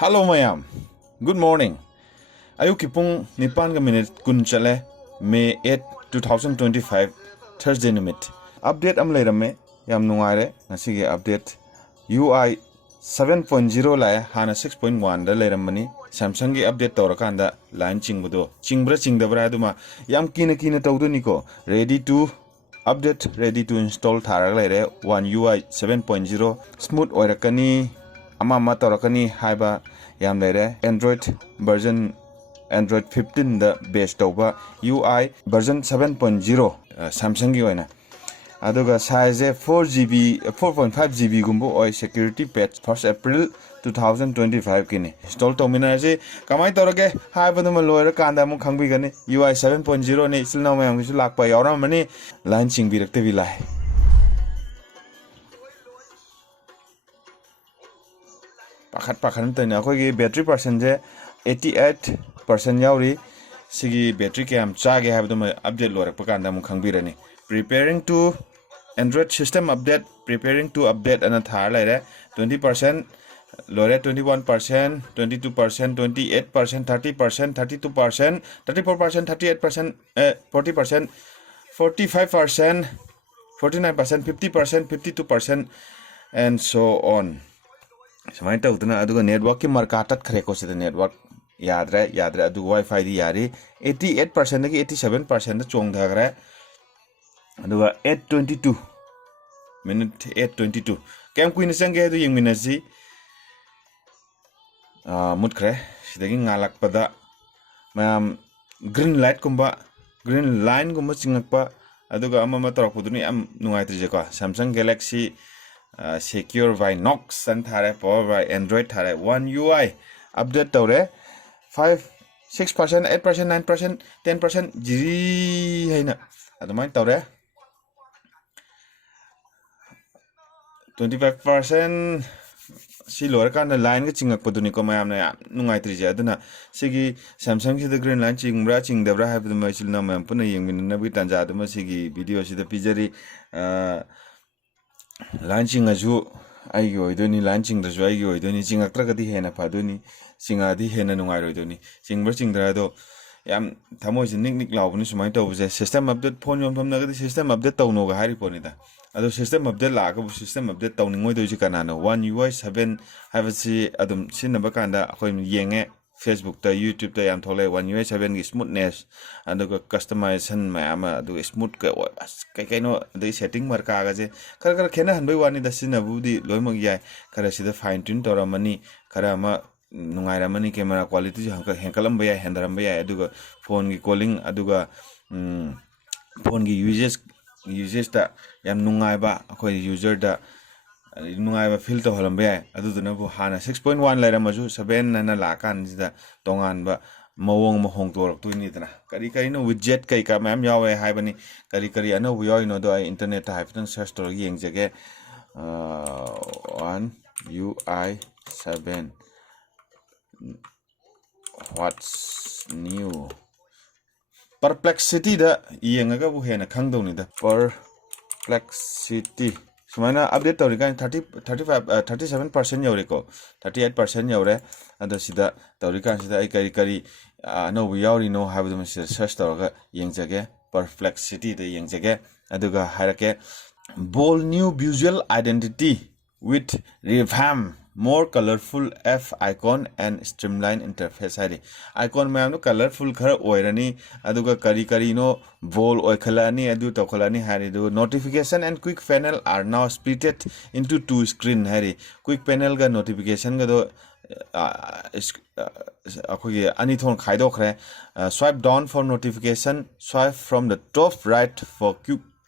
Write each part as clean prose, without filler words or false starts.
Hello mayam. Good morning. Ayuki pung nipan ka minute kun chale May 8, 2025 Thursday nimit. Update am leirame yam nungaire nasi ge update UI 7.0 la hana 6.1 da leiramani Samsung ge update torakanda line chingbudo chingbra chingdabra aduma yam kina tawdu niko ready to update ready to install thara leire one UI 7.0 smooth oirakani ama torakani haiba yam leire Android version Android 15 the base tauba UI version 7.0 Samsung gi oina aduga size 4GB 4.5GB gumbo oi security patch 1st April 2025 kini install tomina je kamai torage haiba dum loira kanda mu khangbi gani UI 7.0 ne silna mayam gi lakpa yawra mani line chingbi rakte vilai pakhat tane akhoi gi battery percent je 88% yauri sigi battery cam chage habdum update lorak pakanda mu khangbirani preparing to Android system update preparing to update ana thar laire 20% lore 21% 22% 28% 30% 32% 34% 38% 40% 45% 49% 50% 52% and so on Samai tawtuna aduga network ki marka tat khare ko se network yadre adu wifi di yari 88% ki 87% chong dhagre aduga 8:22 minute 8:22 kem kuin sange du ying minasi mutkhre sidagi ngalak pada mam green light kumba green line kumba chingakpa aduga ama torok puduni am nungai trije ko Samsung Galaxy secure by Knox and thare power by Android thare one UI update tawre 5 6% 8% 9% 10% jiri haina adumai tawre 25% si lower kan line ga chingak paduni ko mayam na nungai trije aduna sigi Samsung si the green line chingbra chingdabra ha puduma silna mayam puna yengmin na bi tanja aduma sigi video si the pijari launching aju ai oidoni launching da ai oidoni chingaktra gadi hena padoni singa di hena nungai roidoni chingbar chingdra do yam thamo je nik lawbuni sumai tawje system update phone yom tham nagadi system update tawno ga hari poni da ado system update la ga system update tawning oi do ji kana no one UI 7 have si adum sinaba kanda khoi yenge Facebook ta YouTube ta yam thole one UI 7 gi smoothness aduga customization ma adu smooth ka kai no the setting marka ga je kar khena hanbai wani da sina budi loimag yai kara sida fine tune toramani kara ma nungaira mani camera quality ji hankalam baya hendaram baya aduga phone gi calling aduga phone gi uses ta yam nungai ba akhoi user da nungai ba feel to holam baya aduduna bu hana 6.1 laira maju 7 na la kan jida tongan ba mawong ma hong torok tuini dana kari no widget kai ka mam yawe hai bani kari ano yoy no do internet ta haitan search to yeng jage one UI 7 what's new perplexity da yengaga bu hena khangdoni da perplexity sumana update tori kan 37% yaure ko 38% yaure ado sida tori kan sida ai kari no bu yauri no have them search to yengjage perplexity da yengjage aduga harake bold new visual identity with revamp more colorful F icon and streamlined interface hari icon mayam no colorful khara oirani aduga kari no bold oikhalani adu tokhalani hari do notification and quick panel are now splitted into two screen hari quick panel ga notification ga do akhoi ani thon khaidokre swipe down for notification swipe from the top right for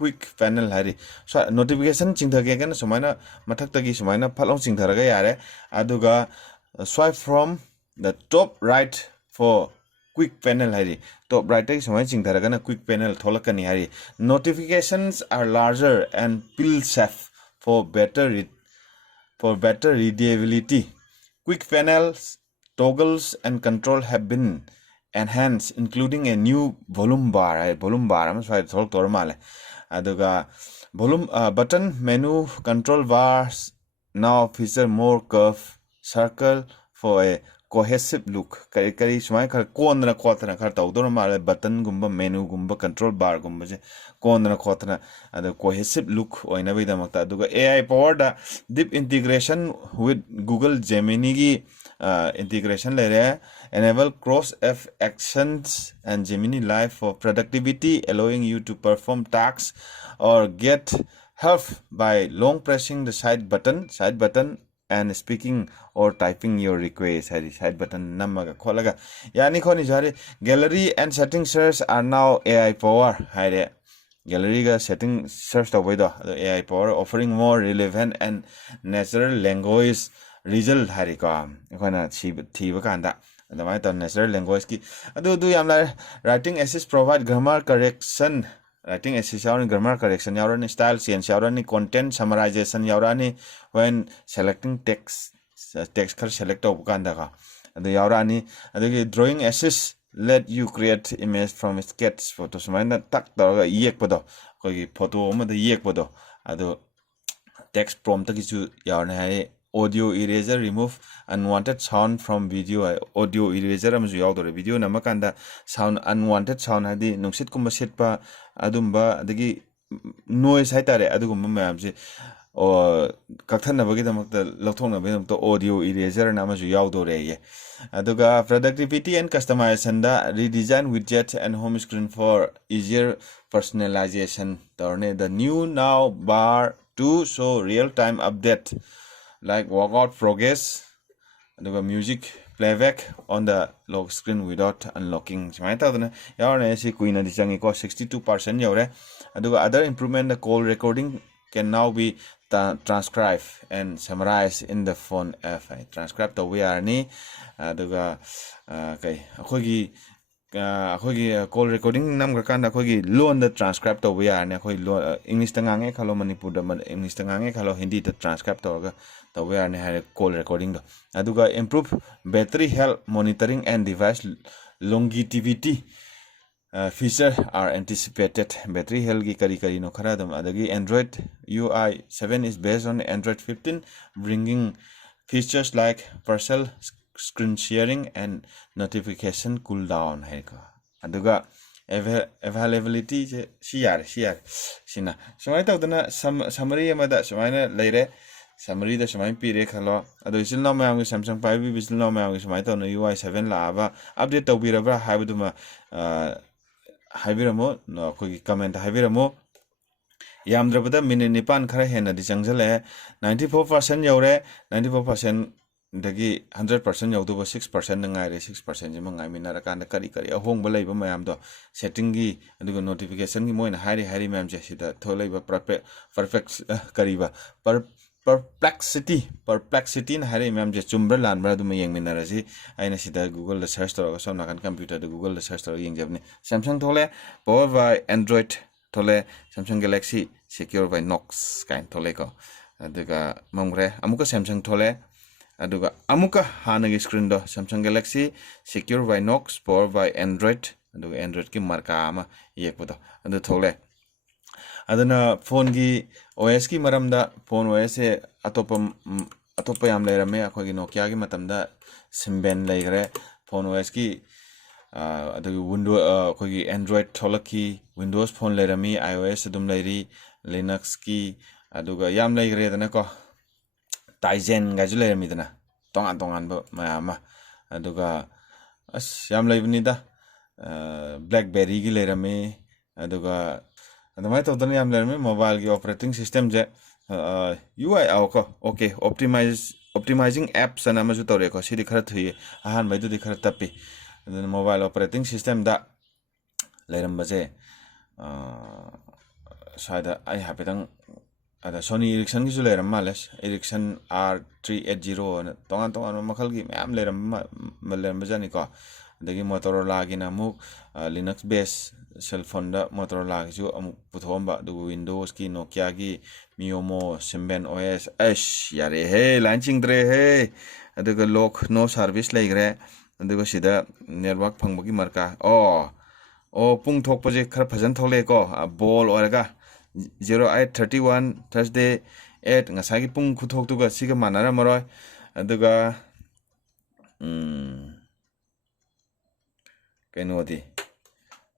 quick panel hari so notification chingthage gan sumaina mathak tagi sumaina phalong chingtharaga yare aduga swipe from the top right for quick panel hari top right tagi sumai chingtharaga na quick panel tholakani hari notifications are larger and pill safe for better readability quick panels toggles and control have been enhanced including a new volume bar am sai thol tor male aduga volume button menu control bars now feature more curve circle for a cohesive look. Kari sumai khar kondra khotna khar tawdor male button gumba menu gumba control bar gumba je kondra khotna ado cohesive look oina bida makta aduga AI powered deep integration with Google Gemini gi integration lere enable cross F actions and Gemini Live for productivity, allowing you to perform tasks or get help by long pressing the side button and speaking or typing your request. Side button namaga kholaga yani khoni jare gallery and setting search are now AI power haire gallery ga setting search the way AI power offering more relevant and natural language result haire ka khona thiba kanda adamai ta natural language ki adu yam la writing assist provide grammar correction. Writing assist yaurani grammar correction yaurani style change yaurani content summarization yaurani when selecting text kar select tawbu kanda ka adu yaurani adu drawing assist let you create image from sketch photo sumaina tak tawga yekpado koi photo ma da yekpado adu text prompt ki chu yaurani hai audio eraser remove unwanted sound from video. Audio eraser amju yaudore video namakanda sound unwanted sound hadi nungsit kumba setpa adumba adagi noise haitare adugumba mayamse kakthannabagi damakta lathongnabagi damakta audio eraser na amju yaudore ye aduga productivity and customization da redesign widget and home screen for easier personalization torne the new now bar to show real time update like workout progress and music playback on the lock screen without unlocking. Queen 62% yaure. Other improvement the call recording can now be transcribed and summarized in the phone app. Transcribe the way ni call recording nam kan loan the transcribe to we are English tangange khalo Manipur da English tangange khalo Hindi the transcribe to we are call recording do aduga improve battery health monitoring and device longevity feature are anticipated. Battery health gi kari no khara dum adagi Android UI 7 is based on Android 15 bringing features like partial screen sharing and notification cooldown haika aduga availability share sina sumai tawdana summary amada sumaina leire summary da sumai pire khalo adu isil no mayam Samsung 5 bisil no mayam sumai tawna UI 7 la aba update tawbirabra haibuduma haibiramo no khoi comment haibiramo yamdrabada minute nipan khara hena di changjale 94% yaure 94% dagi 100% yauduba 6% ngai 6% jima ngai minara kan kari ahongba leiba mayam do setting gi aduga notification gi moina hari mayam je sida tholeiba perfect kariba perplexity na hari mayam je chumbra lanbra dum yeng minara si aina sida Google la search to so nakan computer de Google la search to yeng jabne Samsung thole power by Android thole Samsung Galaxy secure by Knox kain thole ko aduga mamgre amuka Samsung thole aduga amuka hanagi screen do Samsung Galaxy secure by Knox powered by Android aduga Android ki marka ama yekpodo adu thole aduna phone gi OS ki maramda phone OS e atopa yam leirame akhogi Nokia gi matamda simben leigre phone OS ki adu window akhogi Android tholaki Windows phone leirami iOS adum leiri Linux ki aduga yam leigre dana ko Tizen gaju leirami dana tongan ba mayama aduga as yam leibnida BlackBerry gi leirami aduga adamai tawdana yam leirami mobile gi operating system je UI okay optimizing apps ana maju tawre ko sidi khara thuye ahan baidu di khara tapi mobile operating system da leiramba je saida ai hapedang ada Sony Ericsson gi leram males Ericsson R380 tongan makal gi ma'am leram bajani ko adagi Motorola gi namuk Linux based cell phone da Motorola gi amuk puthomba du Windows ki Nokia gi Miomo Symbian OS yare he launching dre he adaga lock no service leigre adaga sida network phangbagi marka pung thokpa je khara phajan thole ko ball oraga 0831 Thursday 8 ngasagi pung khuthok tuga siga manara maroi aduga ꯀꯩꯅꯣꯗꯤ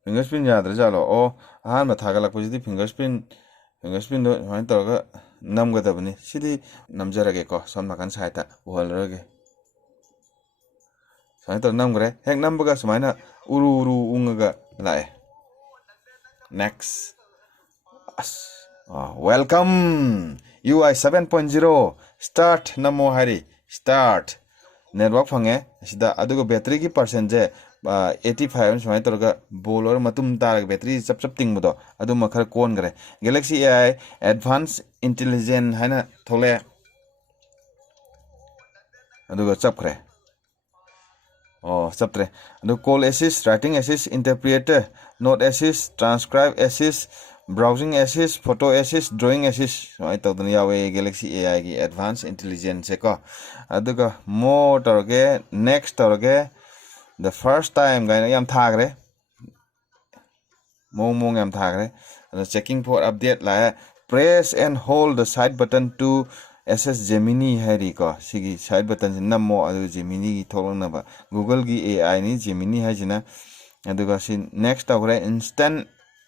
ꯐꯤꯡꯒꯔꯁ꯭ꯄ꯭ꯔꯤꯟ ꯌꯥꯗ꯭ꯔꯖꯥꯠꯂꯣ ꯑꯣ ꯑꯍꯥꯟꯕ ꯊꯥꯒꯠꯂꯛꯄꯁꯤꯗꯤ ꯐꯤꯡꯒꯔꯁ꯭ꯄ꯭ꯔꯤꯟꯗꯣ ꯁꯨꯃꯥꯏꯅ ꯇꯧꯔꯒ ꯅꯝꯒꯗꯕꯅꯤ ꯁꯤꯗꯤ ꯅꯝꯖꯔꯒꯦꯀꯣ ꯁꯣꯝ ꯅꯥꯀꯟ ꯁꯥꯏꯗꯇ ꯎꯍꯜꯂꯔꯣꯏꯒꯦ ꯁꯨꯃꯥꯏꯅ ꯇꯧꯔ ꯅꯝꯈ꯭ꯔꯦ ꯍꯦꯛ ꯅꯝꯕꯒ ꯁꯨꯃꯥꯏꯅ ꯎꯔꯨ ꯎꯔꯨ ꯎꯪꯉꯒ ꯂꯥꯛꯑꯦ next welcome UI 7.0 start namo hari start network fange sida adugo battery ki percent je 85 sumai toraga bolor matum tar battery chap chap ting bodo adu makhar kon gre Galaxy AI advanced intelligent haina thole adugo chap khre chaptre adu call assist writing assist interpreter note assist transcribe assist browsing assist photo assist drawing assist sumai tawdana yawe Galaxy AI gi advanced intelligence ko aduga more torge next torge the first time gaina yam thagre mong yam thagre checking for update la press and hold the side button to access Gemini hari ko sigi side button nammo adu Gemini gi tholna ba Google gi AI ni Gemini hajina aduga si next tawre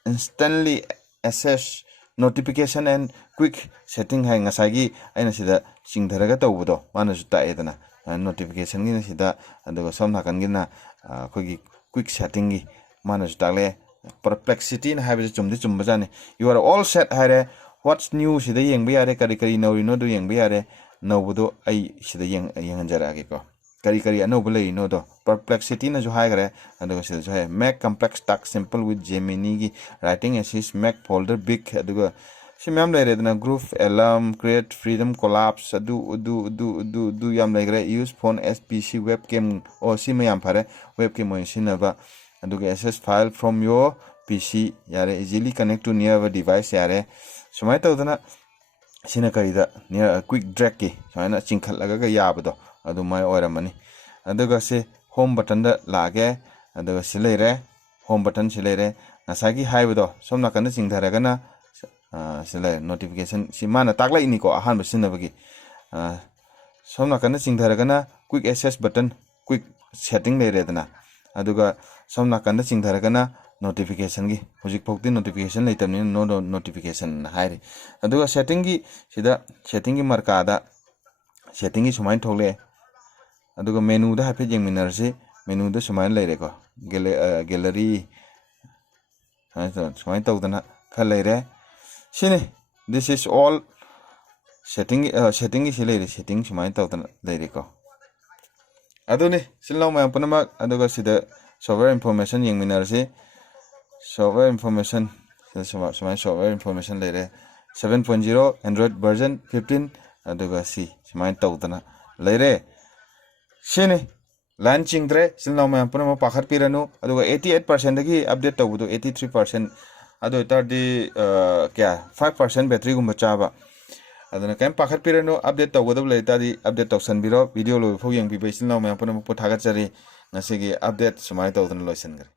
instantly access notification and quick setting hai ngasai gi aina sida singtharaga tawbudo mana su taedana notification gi sida aduga somna kan gi na khogi quick setting gi mana su takle perplexity na habi chumdi chumbajani you are all set hare what's new sida yengbi are kari kari nori no do yengbi are nobudo ai sida yenganjara ge ko kari anobu lei no do perplexity na jo haigre aduga sida jo hai make complex tasks simple with Gemini gi writing assist make folder big aduga si mem lei redna group alarm create freedom collapse adu yam lei use phone SPC webcam o si mayam phare webcam mo sinaba aduga access file from your PC yare easily connect to nearby device yare sumai tawdana sina karida near quick drag ki sumai chingkhallaga ga yabado adu mai oiramani aduga se home button da lage aduga sileire home button sileire nasagi haibado somna kan chingtharaga na sile notification si mana taklai ni ko ahan basinabagi somna kan chingtharaga na quick access button quick setting leire dana aduga somna kan chingtharaga na notification gi hojik phokti notification leitamni no notification hairi aduga setting gi markada setting gi sumai thole aduga menu da hape jengminarsi menu da sumai leire ko gallery sumai tawdana kha leire sini this is all setting gi leire setting sumai tawdana leire ko aduni silnaw mayam punamak aduga sida software information yengminarsi software information software information leire 7.0 Android version 15 aduga sumai tawdana leire sini launching tre silnaw mayam punama pakhar piranu aduga 88% dagi update tawbudo 83% adu tardi kya 5% battery gumba chaba aduna kem pakhar piranu update tawgodab leitadi update tawsan biro video lo phog yang bi silnaw mayam punama pothaga chari ngasigi update sumai tawdana loisan gar